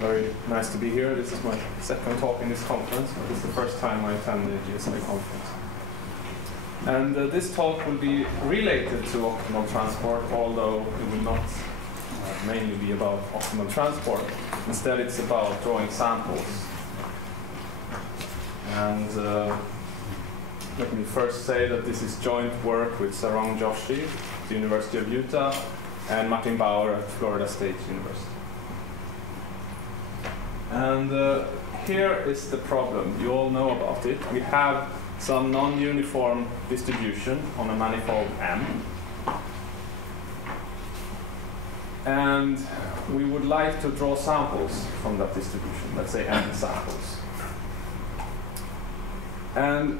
very nice to be here. This is my second talk in this conference, but it's the first time I attend the GSI conference. And this talk will be related to optimal transport, although it will not mainly be about optimal transport. Instead, it's about drawing samples. And let me first say that this is joint work with Sarang Joshi at the University of Utah and Martin Bauer at Florida State University. And here is the problem. You all know about it. We have some non-uniform distribution on a manifold M. And we would like to draw samples from that distribution, let's say n samples. And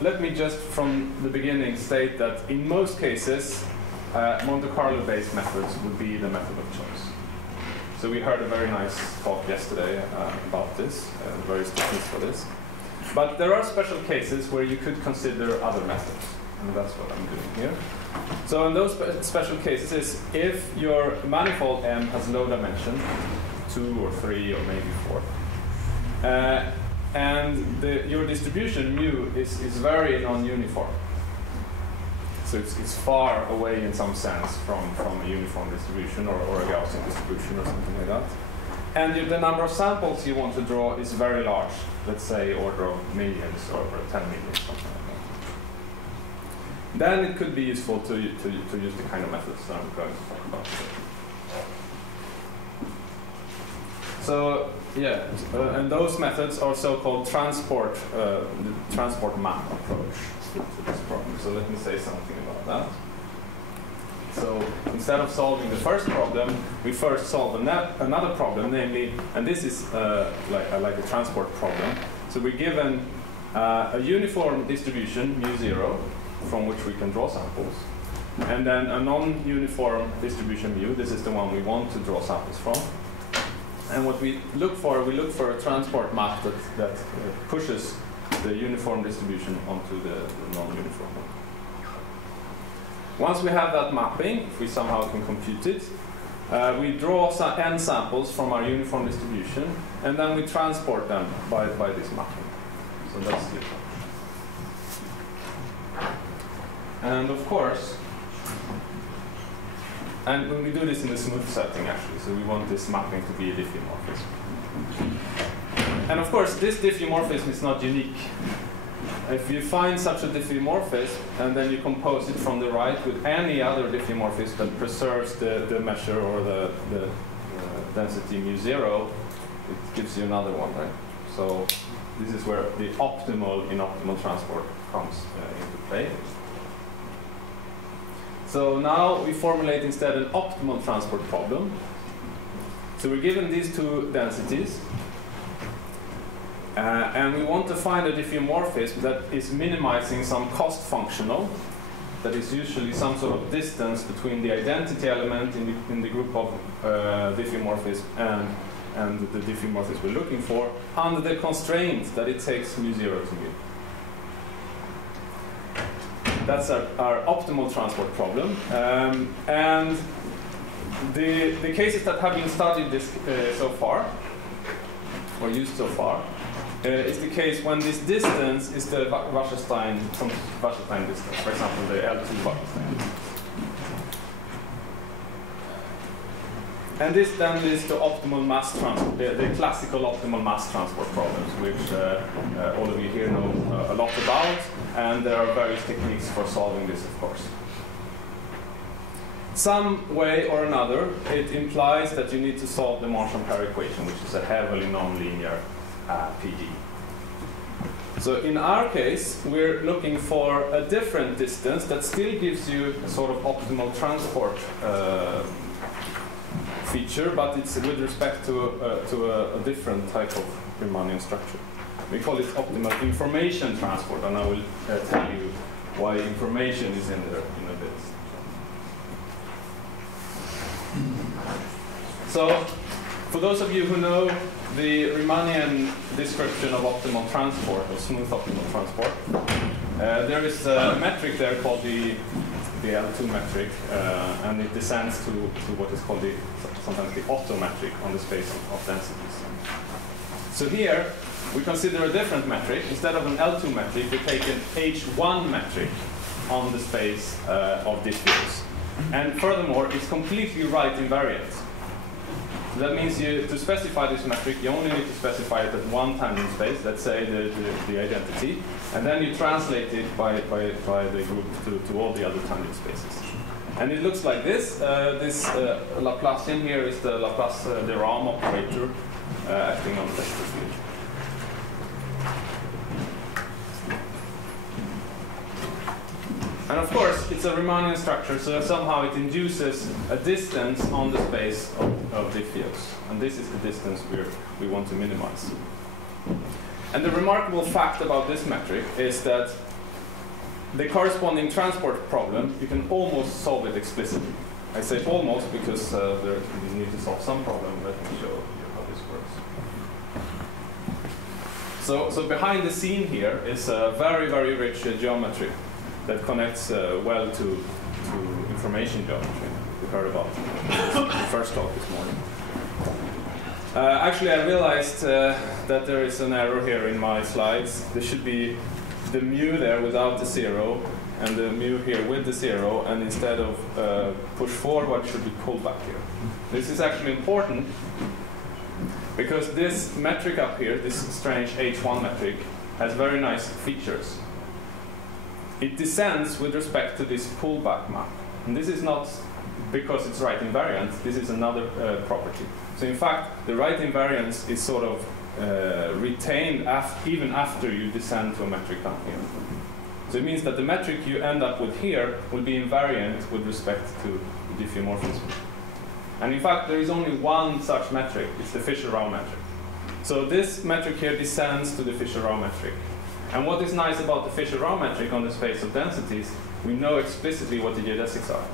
let me just from the beginning state that in most cases, Monte Carlo-based methods would be the method of choice. So we heard a very nice talk yesterday about this, various techniques for this. But there are special cases where you could consider other methods, and that's what I'm doing here. So in those special cases, if your manifold M has low dimension, 2 or 3 or maybe 4, and your distribution mu is very non-uniform. So it's far away in some sense from a uniform distribution or a Gaussian distribution or something like that. And the number of samples you want to draw is very large, let's say order of millions or 10 million, something like that. Then it could be useful to use the kind of methods that I'm going to talk about today. So yeah, and those methods are so-called transport map approach to this problem. So let me say something about that. So instead of solving the first problem, we first solve another problem, namely, and this is like a transport problem. So we're given a uniform distribution, mu0, from which we can draw samples, and then a non-uniform distribution mu. This is the one we want to draw samples from. And what we look for a transport map that pushes the uniform distribution onto the non-uniform one. Once we have that mapping, if we somehow can compute it, we draw n samples from our uniform distribution, and then we transport them by this mapping. So that's the approach. And of course, and when we do this in a smooth setting, actually, so we want this mapping to be a diffeomorphism. And of course, this diffeomorphism is not unique. If you find such a diffeomorphism, and then you compose it from the right with any other diffeomorphism that preserves the measure or the density mu0, it gives you another one, right? So this is where the optimal in optimal transport comes into play. So now we formulate instead an optimal transport problem. So we're given these two densities, and we want to find a diffeomorphism that is minimizing some cost functional, that is usually some sort of distance between the identity element in the group of diffeomorphism and the diffeomorphism we're looking for, under the constraint that it takes mu0 to mu. That's our optimal transport problem. And the cases that have been studied this so far, or used so far, is the case when this distance is the Wasserstein distance, for example, the L2 Wasserstein distance. And this then leads to optimal mass transport, the classical optimal mass transport problems, which all of you here know a lot about, and there are various techniques for solving this, of course. Some way or another, it implies that you need to solve the Monge-Ampere equation, which is a heavily nonlinear PDE. So in our case, we're looking for a different distance that still gives you a sort of optimal transport feature, but it's with respect to a different type of Riemannian structure. We call it optimal information transport, and I will tell you why information is in there in a bit. So, for those of you who know the Riemannian description of optimal transport, or smooth optimal transport, there is a metric there called the the L2 metric, and it descends to what is called sometimes the Otto metric on the space of densities. So here, we consider a different metric. Instead of an L2 metric, we take an H1 metric on the space of diffuse. And furthermore, it's completely right invariant. So that means to specify this metric, you only need to specify it at one tangent space, let's say the identity, and then you translate it by the group to all the other tangent spaces. And it looks like this. This Laplacian here is the Laplace de Rham operator acting on the vector field. And of course, it's a Riemannian structure, so somehow it induces a distance on the space of diffuse. And this is the distance we want to minimize. And the remarkable fact about this metric is that the corresponding transport problem, you can almost solve it explicitly. I say almost because you need to solve some problem. Let me show you how this works. So behind the scene here is a very, very rich geometry that connects well to information geometry we heard about in the first talk this morning. Actually, I realized that there is an error here in my slides. There should be the mu there without the 0, and the mu here with the 0, and instead of push forward, should be pulled back here. This is actually important because this metric up here, this strange H1 metric, has very nice features. It descends with respect to this pullback map. And this is not because it's right invariant, this is another property. So in fact, the right invariance is sort of retained even after you descend to a metric down here. So it means that the metric you end up with here will be invariant with respect to diffeomorphism. And in fact, there is only one such metric, it's the Fisher-Rao metric. So this metric here descends to the Fisher-Rao metric. And what is nice about the Fisher-Rao metric on the space of densities, we know explicitly what the geodesics are.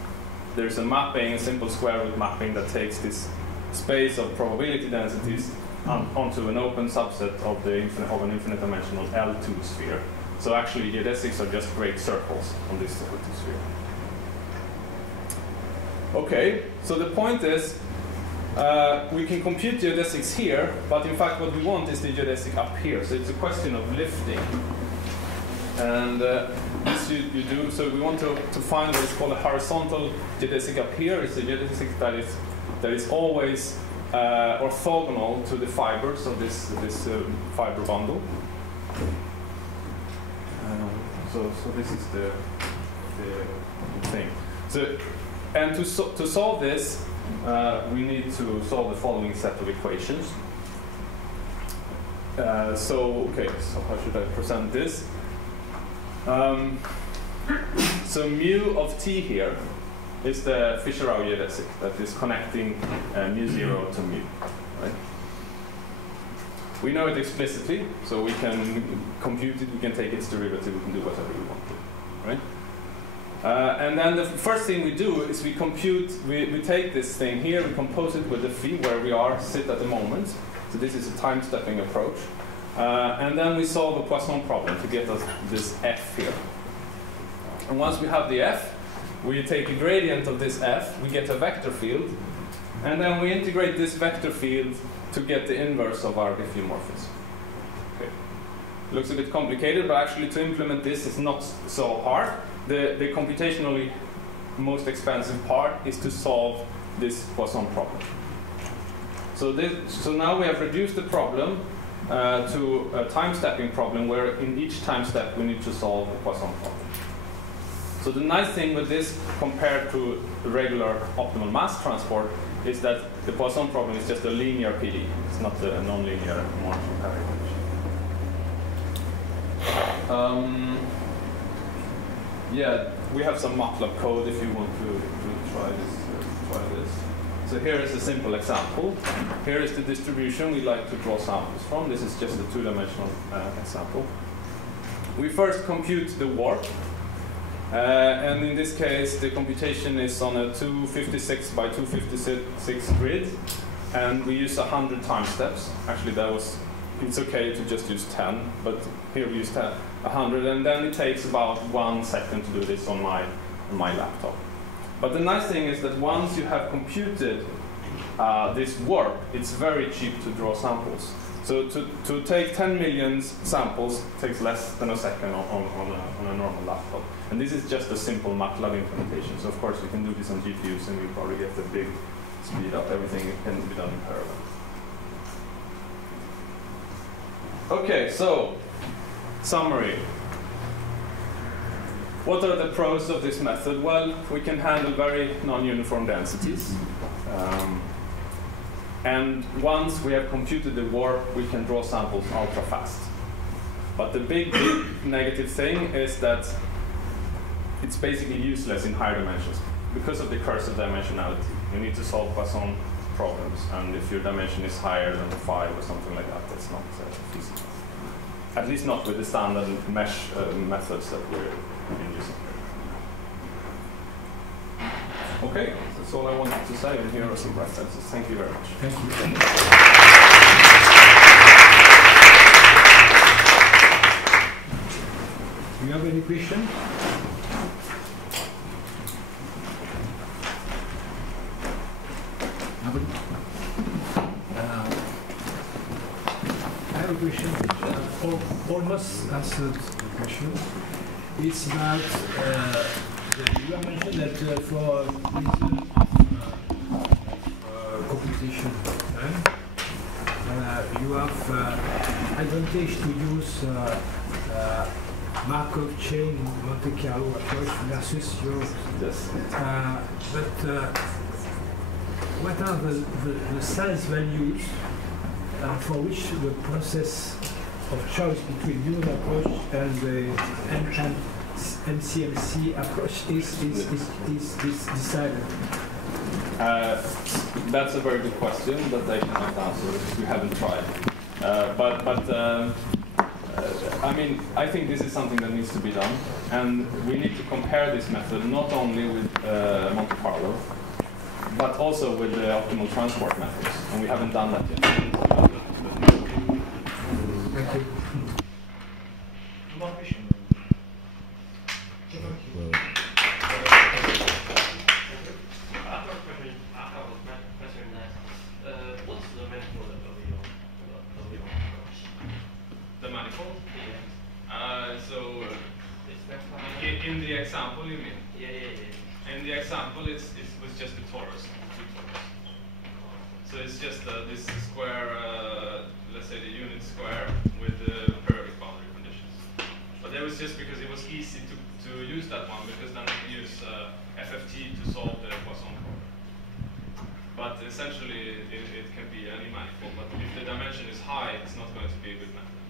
There's a mapping, a simple square root mapping that takes this space of probability densities onto an open subset of an infinite dimensional L2 sphere. So actually geodesics are just great circles on this L2 sphere. Okay, so the point is we can compute geodesics here, but in fact what we want is the geodesic up here. So it's a question of lifting. And this you do, so we want to find what is called a horizontal geodesic up here. It's a geodesic that is always orthogonal to the fibers of this fiber bundle. So this is the thing. So, and to solve this, we need to solve the following set of equations. So how should I present this? So mu of t here is the Fisher-Rao geodesic that is connecting mu0 to mu. Right? We know it explicitly, so we can compute it, we can take its derivative, we can do whatever we want to, right? And then the first thing we do is we compute, we take this thing here, we compose it with the phi where we sit at the moment. So this is a time-stepping approach. And then we solve a Poisson problem to get us this f here. And once we have the f, we take a gradient of this f, we get a vector field, and then we integrate this vector field to get the inverse of our diffeomorphism. Okay. Looks a bit complicated, but actually to implement this is not so hard. The computationally most expensive part is to solve this Poisson problem. So now we have reduced the problem to a time-stepping problem where in each time step we need to solve a Poisson problem. So the nice thing with this compared to the regular optimal mass transport is that the Poisson problem is just a linear PD. It's not a non-linear Monod Parry equation. Yeah, we have some MATLAB code if you want to try this. So here is a simple example. Here is the distribution we like to draw samples from. This is just a two-dimensional example. We first compute the warp. And in this case, the computation is on a 256 by 256 grid. And we use 100 time steps. Actually, it's okay to just use 10, but here we use 100. And then it takes about 1 second to do this on my on my laptop. But the nice thing is that once you have computed this warp, it's very cheap to draw samples. So to take 10 million samples takes less than a second on a normal laptop. And this is just a simple MATLAB implementation. So of course you can do this on GPUs and you probably get the big speed up. Everything can be done in parallel. Okay, so summary. What are the pros of this method? Well, we can handle very non-uniform densities. And once we have computed the warp, we can draw samples ultra fast. But the big negative thing is that it's basically useless in higher dimensions because of the curse of dimensionality. You need to solve Poisson problems, and if your dimension is higher than 5 or something like that, that's not feasible. At least not with the standard mesh methods that we're using here. Okay, that's all I wanted to say, and here are some references. Thank you very much. Thank you. Do you have any questions? I have a question, almost answered the question. It's that you have mentioned that for reason of computation time, you have advantage to use Markov chain Monte Carlo approach versus yours. Yes. But what are the size values for which the process of choice between your approach and the MCMC approach is decided? That's a very good question that I cannot answer because we haven't tried. I mean, I think this is something that needs to be done, and we need to compare this method not only with Monte Carlo, but also with the optimal transport methods, and we haven't done that yet. Thank you. What's the manifold of your approach? The manifold? Yeah. So, in the example, you mean? Yeah. In the example, it was just a torus, 2 torus. So it's just this square, let's say the unit square with the periodic boundary conditions. But that was just because it was easy to use that one, because then we can use FFT to solve the Poisson problem. But essentially, it can be any manifold. But if the dimension is high, it's not going to be a good method.